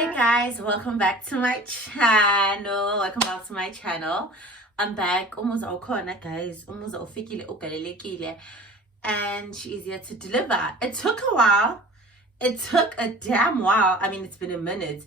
Hey guys, welcome back to my channel. I'm back. Moozar ukhona, guys. Moozar ufikile ugalelekile, and she's here to deliver. It took a while. It took a damn while. I mean, it's been a minute.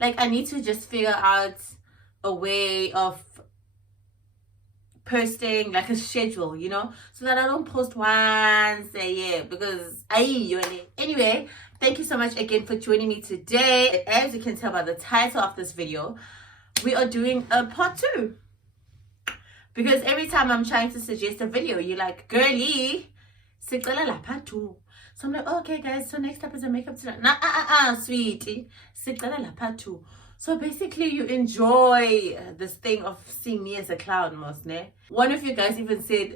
Like, I need to just figure out a way of posting, like a schedule, so that I don't post once a year, because anyway, thank you so much again for joining me today. As you can tell by the title of this video, we are doing a part 2, because every time I'm trying to suggest a video, you're like, girly, sicela la part 2. So I'm like, oh, okay guys, so next up is a makeup tutorial. Sweetie, sicela la part 2. So basically, you enjoy this thing of seeing me as a clown, most ne. One of you guys even said,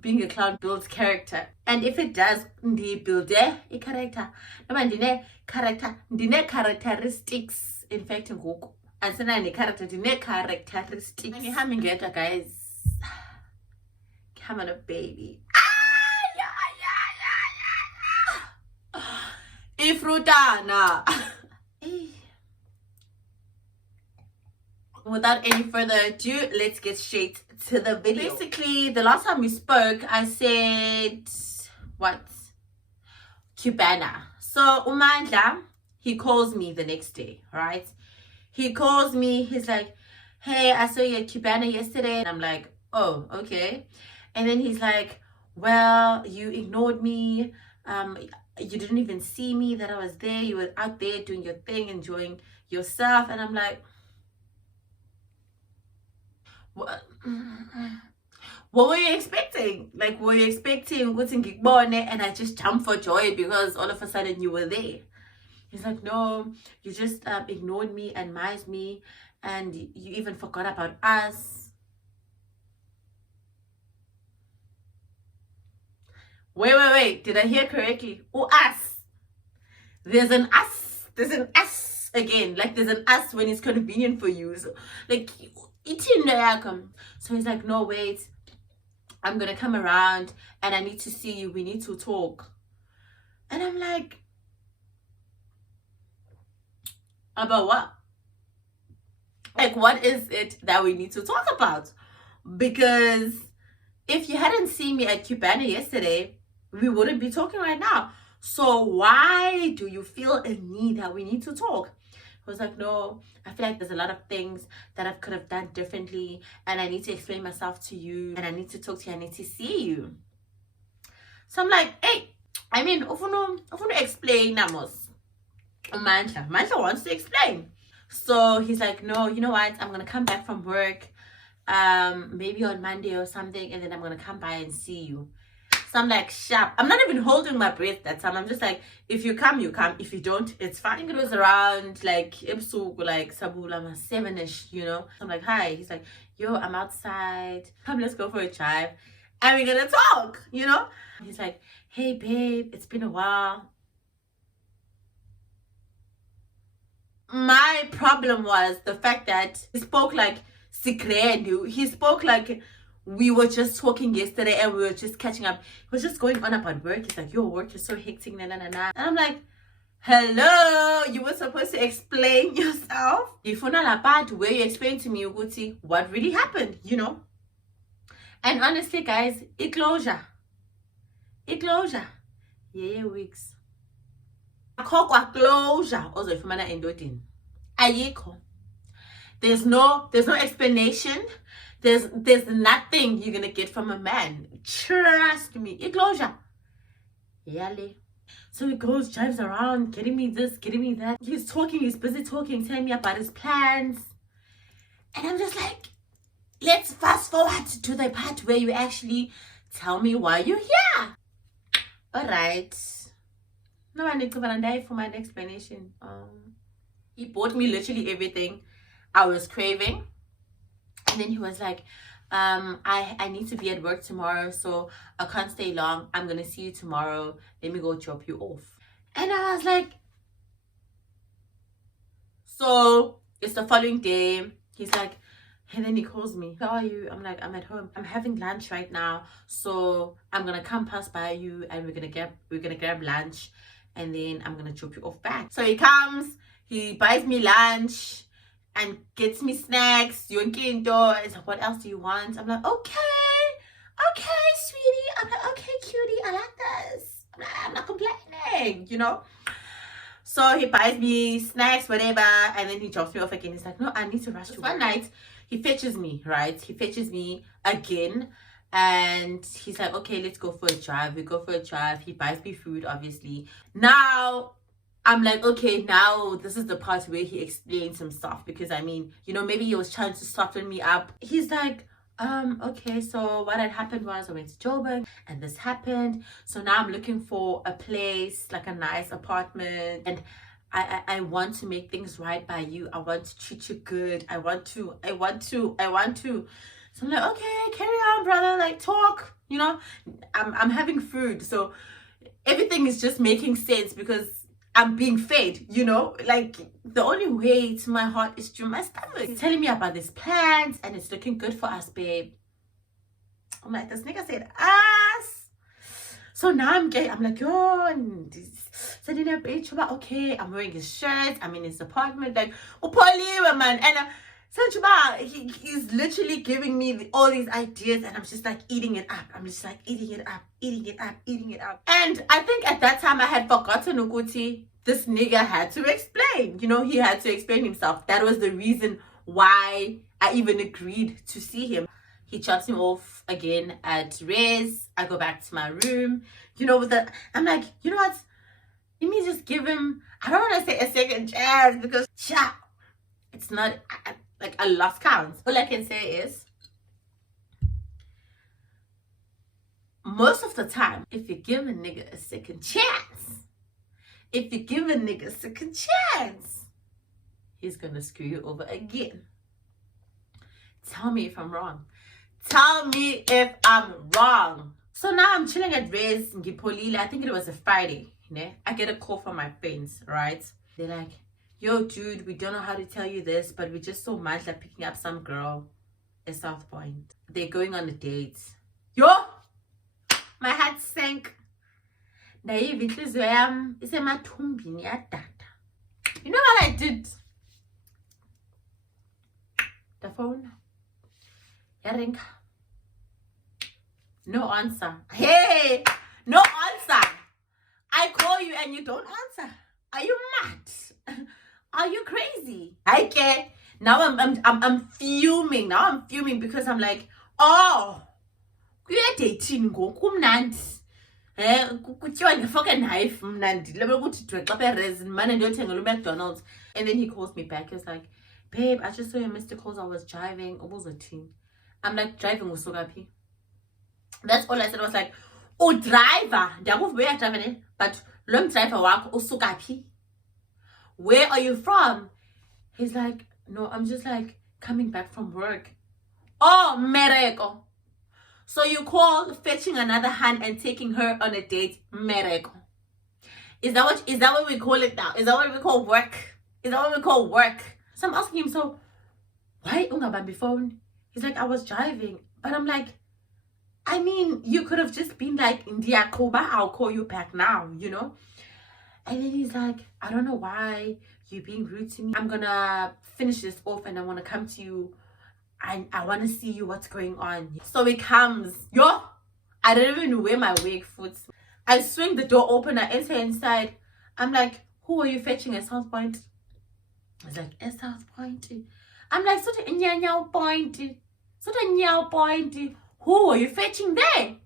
being a clown builds character, and if it does, build a character. Ndine characteristics. In fact, ngoku ansenani character, ndine characteristics. Ngihambingeka guys. Come on, a baby. Ifrutana. Without any further ado, let's get straight to the video. Basically, the last time we spoke, I said, what? Cubana. So, Umandla, he calls me the next day, right? He calls me, he's like, hey, I saw you at Cubana yesterday. And I'm like, oh, okay. And then he's like, well, you ignored me. You didn't even see me that I was there. You were out there doing your thing, enjoying yourself. And I'm like, what were you expecting? Like, were you expecting and I just jumped for joy because all of a sudden you were there? He's like, no, you just ignored me and missed me, and you even forgot about us. Wait, did I hear correctly? Oh, us. There's an us. There's an us again. Like, there's an us when it's convenient for you. So, like, so he's like, no, wait, I'm gonna come around and I need to see you. We need to talk. And I'm like, about what? Like, what is it that we need to talk about? Because if you hadn't seen me at Cubana yesterday, we wouldn't be talking right now. So why do you feel a need that we need to talk? I was like, no, I feel like there's a lot of things that I could have done differently, and I need to explain myself to you, and I need to talk to you, I need to see you. So I'm like, hey, I mean, if you explain, Namos, Mandla wants to explain. So he's like, no, you know what, I'm gonna come back from work, maybe on Monday or something, and then I'm gonna come by and see you. So I'm like, sharp. I'm not even holding my breath that time. I'm just like, if you come, you come. If you don't, it's fine. I think it was around like Sabula 7ish, I'm like, hi. He's like, yo, I'm outside. Come, let's go for a drive. And we're gonna talk, He's like, hey babe, it's been a while. My problem was the fact that he spoke like Sikredu. He spoke like we were just talking yesterday and we were just catching up. He was just going on about work. He's like, your work is so hectic, And I'm like, hello, you were supposed to explain yourself. If you're not about where you explain to me, Uguti, what really happened, And honestly, guys, it closure. Yeah, weeks. Closure. Also, if you're ending. Ayiko. There's no explanation. There's nothing you're gonna get from a man. Trust me. Closure. Yale. So he goes, drives around, getting me this, getting me that. He's busy talking, telling me about his plans. And I'm just like, let's fast forward to the part where you actually tell me why you're here. Alright. No, I need to die for my explanation. He bought me literally everything I was craving. And then he was like, I need to be at work tomorrow, so I can't stay long. I'm going to see you tomorrow. Let me go drop you off. And I was like, so it's the following day. He's like, and then he calls me. How are you? I'm like, I'm at home. I'm having lunch right now. So I'm going to come pass by you and we're going to grab lunch. And then I'm going to drop you off back. So he comes. He buys me lunch and gets me snacks. Yonke into. He's like, what else do you want? I'm like, okay, sweetie. I'm like, okay, cutie. I like this. I'm not complaining, you know. So he buys me snacks, whatever, and then he drops me off again. He's like, no, I need to rush to work. One night, he fetches me, right? He fetches me again. And he's like, okay, let's go for a drive. We go for a drive. He buys me food, obviously. Now, I'm like, okay, now this is the part where he explains some stuff. Because, I mean, you know, maybe he was trying to soften me up. He's like, okay, so what had happened was I went to Joburg and this happened. So now I'm looking for a place, like a nice apartment. And I want to make things right by you. I want to treat you good. I want to. So I'm like, okay, carry on, brother. Like, talk. You know, I'm having food. So everything is just making sense because I'm being fed, you know? Like, the only way to my heart is through my stomach. He's telling me about this plans and it's looking good for us, babe. I'm like, this nigga said us. So now I'm like, yo, and so then okay, I'm wearing his shirt. I'm in his apartment. Like, oh, Paulie, man. And he's literally giving me all these ideas and I'm just like eating it up. I'm just like eating it up. And I think at that time I had forgotten Ukuti. This nigga had to explain. You know, he had to explain himself. That was the reason why I even agreed to see him. He drops me off again at Res. I go back to my room. You know, I'm like, you know what? Let me just give him, I don't want to say a second chance because it's not like a lost count. All I can say is, most of the time, if you give a nigga a second chance, he's gonna screw you over again. Tell me if I'm wrong. So now I'm chilling at Res in Gipolila. I think it was a Friday. You know? I get a call from my friends, right? They're like, yo, dude, we don't know how to tell you this, but we just saw Mandla picking up some girl at South Point. They're going on a date. Yo! My heart sank. You know what I did? The phone. Ring. No answer. Hey! No answer! I call you and you don't answer. Are you mad? Are you crazy? I care. Now I'm fuming. Now I'm fuming because I'm like, oh, we're dating. Go kumnandi. Kuthiwa ngefucking knife mnandi. Lebe ukuthi dwe xa perez man ndiyothenga McDonald's. And then he calls me back. He's like, babe, I just saw your missed calls. I was driving. I'm like, driving usukapi. That's all I said. I was like, oh, driver. Ndiyakuva uya driving, but lo driver wakho usukapi? Where are you from? He's like, no, I'm just like coming back from work. Oh, mereko. So you call fetching another hand and taking her on a date, mereko. Is that what we call it now? Is that what we call work? So I'm asking him, so why ungabambi phone? He's like, I was driving. But I'm like, I mean, you could have just been like, India Koba, I'll call you back now, you know? And then he's like, I don't know why you're being rude to me. I'm gonna finish this off and I want to come to you. I want to see you, what's going on. So he comes. Yo, I don't even wear my wig foot. I swing the door open. I enter inside. I'm like, who are you fetching at South Point? He's like, at South Point. I'm like, sort of Nyao Point. Who are you fetching there?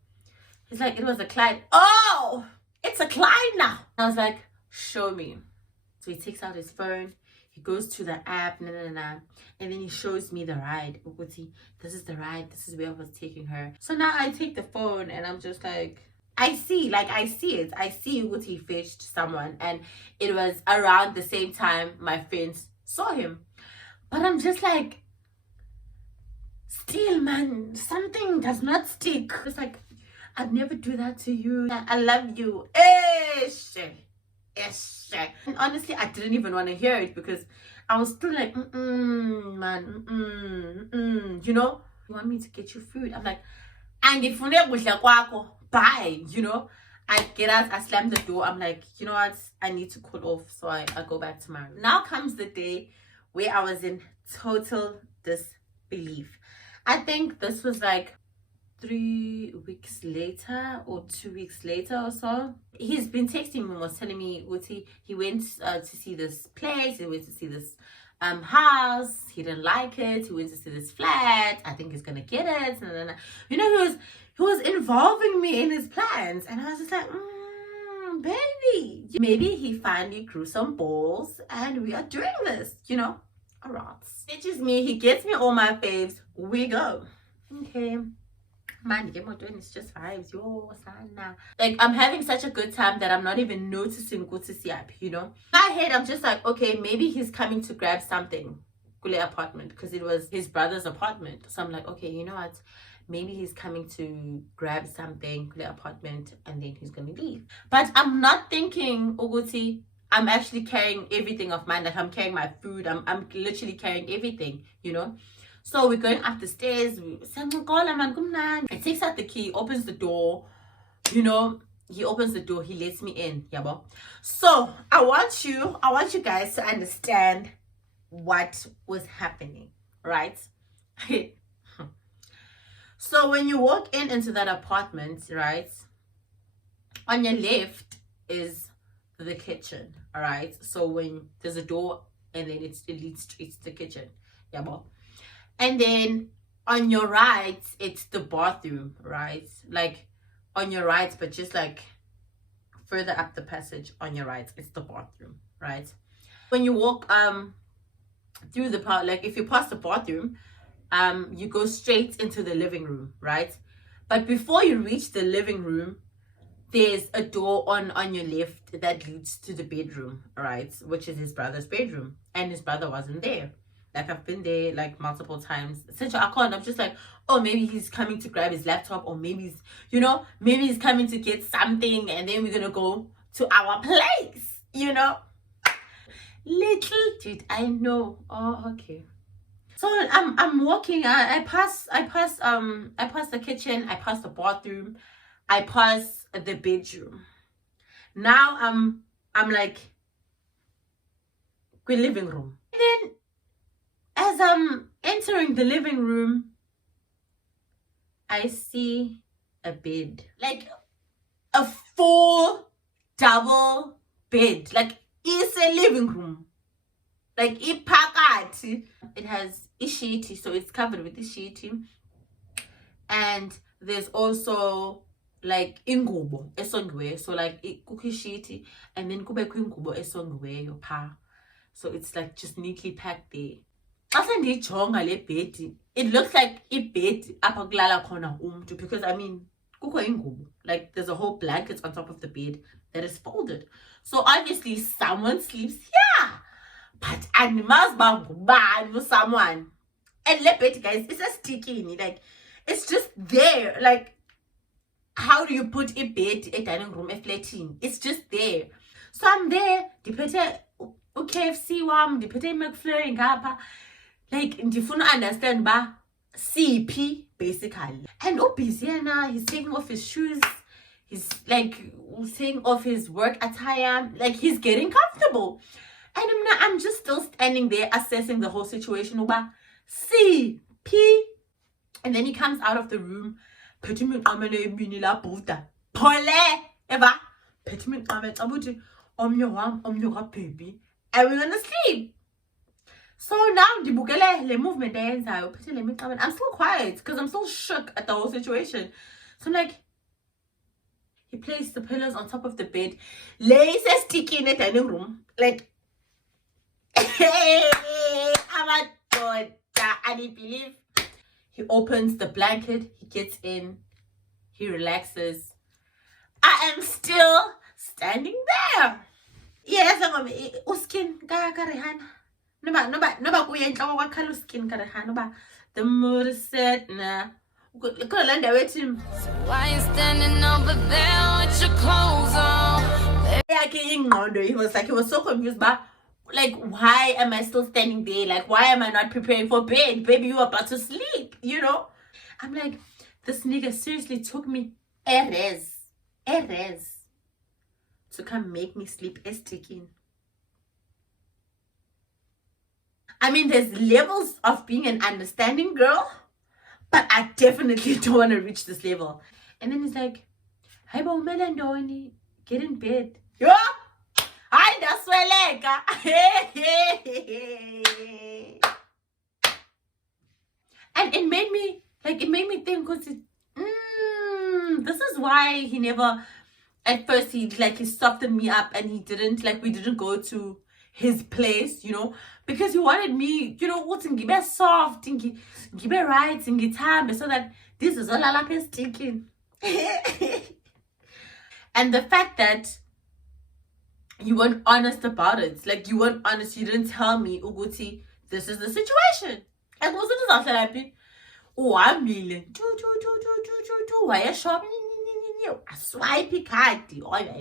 He's like, it was a client. Oh, it's a client now. I was like, show me. So he takes out his phone. He goes to the app, and then he shows me the ride. This is the ride. This is where I was taking her. So now I take the phone, and I'm just like, I see it. I see Uguti fetched someone, and it was around the same time my friends saw him. But I'm just like, still, man, something does not stick. It's like, I'd never do that to you. I love you. And honestly, I didn't even want to hear it because I was still like, man, you know? You want me to get you food? I'm like, bye, you know? I get out, I slam the door. I'm like, you know what? I need to cool off. So I go back to my room. Now comes the day where I was in total disbelief. I think this was like 3 weeks later or 2 weeks later or so. He's been texting me, was telling me what he went to see this place, he went to see this house, he didn't like it, he went to see this flat, I think he's gonna get it. You know, he was involving me in his plans, and I was just like, baby, maybe he finally grew some balls and we are doing this, you know. Alright, it's just me, he gets me all my faves, we go. Okay, man, it's just vibes, yo, sana. Like, I'm having such a good time that I'm not even noticing good to see up, you know. In my head, I'm just like, okay, maybe he's coming to grab something kule apartment, because it was his brother's apartment. So I'm like, okay, you know what, maybe he's coming to grab something kule apartment and then he's gonna leave. But I'm not thinking, Uguti, I'm actually carrying everything of mine. Like, I'm carrying my food, I'm literally carrying everything, you know. So we're going up the stairs. He takes out the key, opens the door, you know. He opens the door, he lets me in, yabo. So I want you guys to understand what was happening, right? So when you walk into that apartment, right, on your left is the kitchen, all right? So when there's a door and then it leads straight to the kitchen, yabo. And then on your right, it's the bathroom, right? Like on your right, but just like further up the passage on your right, it's the bathroom, right? When you walk through the part, like if you pass the bathroom, you go straight into the living room, right? But before you reach the living room, there's a door on your left that leads to the bedroom, right? Which is his brother's bedroom, and his brother wasn't there. Like, I've been there like multiple times. Essentially, I can't. I'm just like, oh, maybe he's coming to grab his laptop, or maybe he's, you know, maybe he's coming to get something, and then we're gonna go to our place, you know. Little did I know. Oh, okay. So I'm walking. I pass the kitchen. I pass the bathroom. I pass the bedroom. Now I'm like, the living room. And then as I'm entering the living room, I see a bed, like a full double bed. Like, it's a living room, like ipakati. It has ishiti, so it's covered with ishiti, and there's also like ingubo esongiweyo, so like kukhishiti, and then kube kwingubo esongiweyo pa. So it's like just neatly packed there. It looks like ibed apha kulala khona umntu, because I mean kukho ingubo, like there's a whole blanket on top of the bed that is folded. So obviously someone sleeps here, but animals bangubani someone. And le bed, guys, it's a sticky, like it's just there. Like, how do you put a bed, a dining room, a flatine? It's just there. So I'm there, diphethe KFC wam, diphethe McFlurry ngapha. Like, ndifuna understand ba CP basically. And Obisiana, he's taking off his shoes. He's like taking off his work attire. Like, he's getting comfortable. And I'm just still standing there assessing the whole situation. Uba CP. And then he comes out of the room. Petimin amene binila buta. Pole eva. Petimin amene abuti omnyo baby. And we're gonna sleep. So now the movement I'm still quiet because I'm still shook at the whole situation. So I'm like, he placed the pillows on top of the bed, lays a sticky in the dining room, like, hey, I'm a daughter. I didn't believe. He opens the blanket, he gets in, he relaxes. I am still standing there. Yes, I'm uskin karehana. Noba kuye inhloko kwakhala uskin karehana noba the mood is set na. Khona la ndawo ethi why you standing over there with your clothes on? Yakhe ingqondo, he was so confused, but like, why am I still standing there? Like, why am I not preparing for bed? Baby, you are about to sleep, you know? I'm like, this nigga seriously took me errors. to come make me sleep is taking. I mean, there's levels of being an understanding girl, but I definitely don't want to reach this level. And then he's like, "Hey, Melandoni, get in bed." Yeah, I dasweleka. And it made me think, because this is why he never, at first he softened me up, and we didn't go to his place, because he wanted me, to give soft, give right, time, so that this is all up is sticking. And the fact that you weren't honest about it, you weren't honest, you didn't tell me, Uguti, this is the situation. And was it not happy? Oh, I'm million. Why a shop? I swipe a card,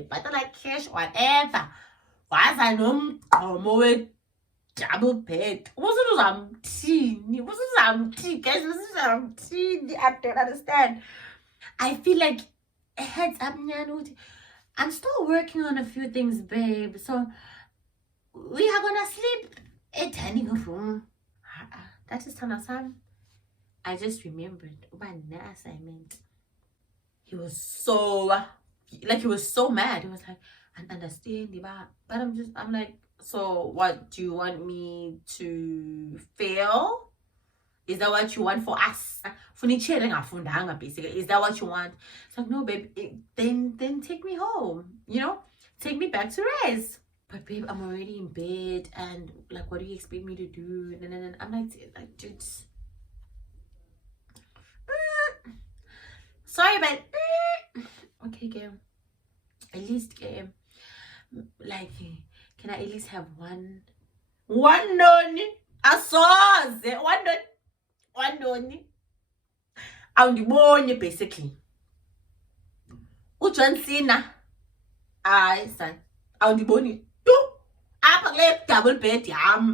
but like cash, whatever. Was I know? Double bed. Was it tea? Was it tea? Guys, was it tea? I don't understand. I feel like heads up, I'm still working on a few things, babe. So we are gonna sleep at dining room. That is Tana-san. I just remembered one assignment. He was so mad. He was like, "I understand, but I'm like, so what? Do you want me to fail? Is that what you want for us? Basically, is that what you want?" It's like, "No, babe. Then take me home. Take me back to rest." But babe, I'm already in bed, and what do you expect me to do? And then I'm like, dude. Sorry, but okay, game. At least game. Can I at least have one noni? A sauce. One noni. Awundiboni basically. John Cena. Son. Awundiboni. Up double bed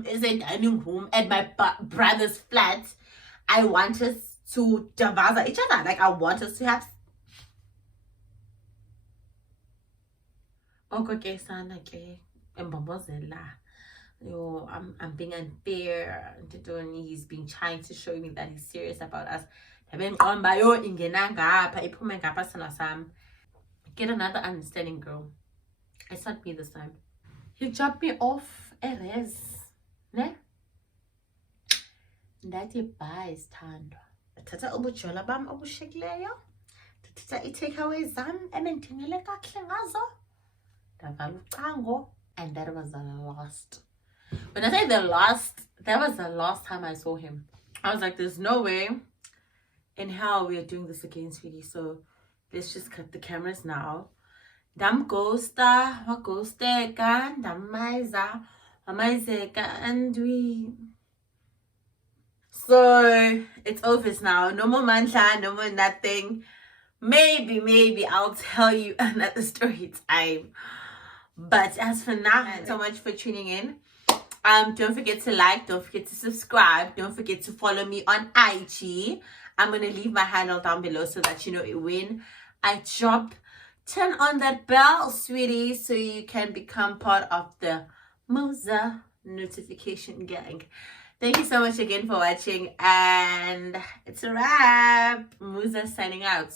is a dining room at my brother's flat. I want us to devour each other. I want us to have. Okay, son, okay. Yo, I'm being unfair. He's been trying to show me that he's serious about us. Get another understanding girl. It's not me this time. You dropped me off a res. Ne? Ndathi bye sithando. Thatha ubutshwala bam obushikileyo. Thatha i-takeaway zam ebendithengele kakuhle ngazo. Ndavala ucango. And that was the last. When I say the last, that was the last time I saw him. I was like, there's no way in hell we are doing this again, sweetie. So let's just cut the cameras now. Dam ghosta, wa ghosteka, dam maiza, and we. So it's over now. No more mancha, no more nothing. Maybe I'll tell you another story time. But as for now, thank you so much for tuning in. Don't forget to like, don't forget to subscribe, don't forget to follow me on IG. I'm gonna leave my handle down below so that you know when I drop. Turn on that bell, sweetie, so you can become part of the Moozar notification gang. Thank you so much again for watching, and it's a wrap. Moozar signing out.